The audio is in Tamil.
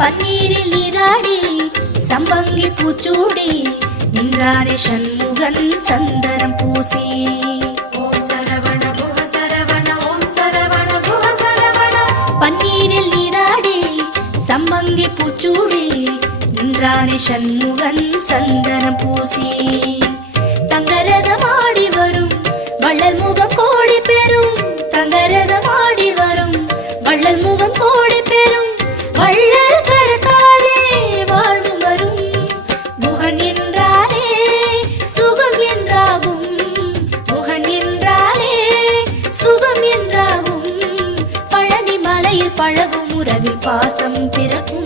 பன்னீரில் நீராடி சம்பங்கி பூச்சூடி நின்றாரே சண்முகன் சந்தனம் பூசி. ஓம் சரவண குஹ சரவண ஓம் சரவண குஹ சரவண. பன்னீரில் நீராடி சம்பங்கி பூச்சூடி நின்றாரே சண்முகன் சந்தனம் பூசி. தங்கரதமாடி வரும் வள்ளல் முகம் கோடி பெறும். தங்கரதமாடி வரும் வள்ளல் முகம் கோடி பெறும். வள்ளல் கரத்தாலே வாழ்வு வரும். குஹன் என்றாலே சுகம் என்றாகும். குஹன் என்றாலே சுகம் என்றாகும். பழனி மலையில் பழகும் உறவில் பாசம் பிறக்கும்.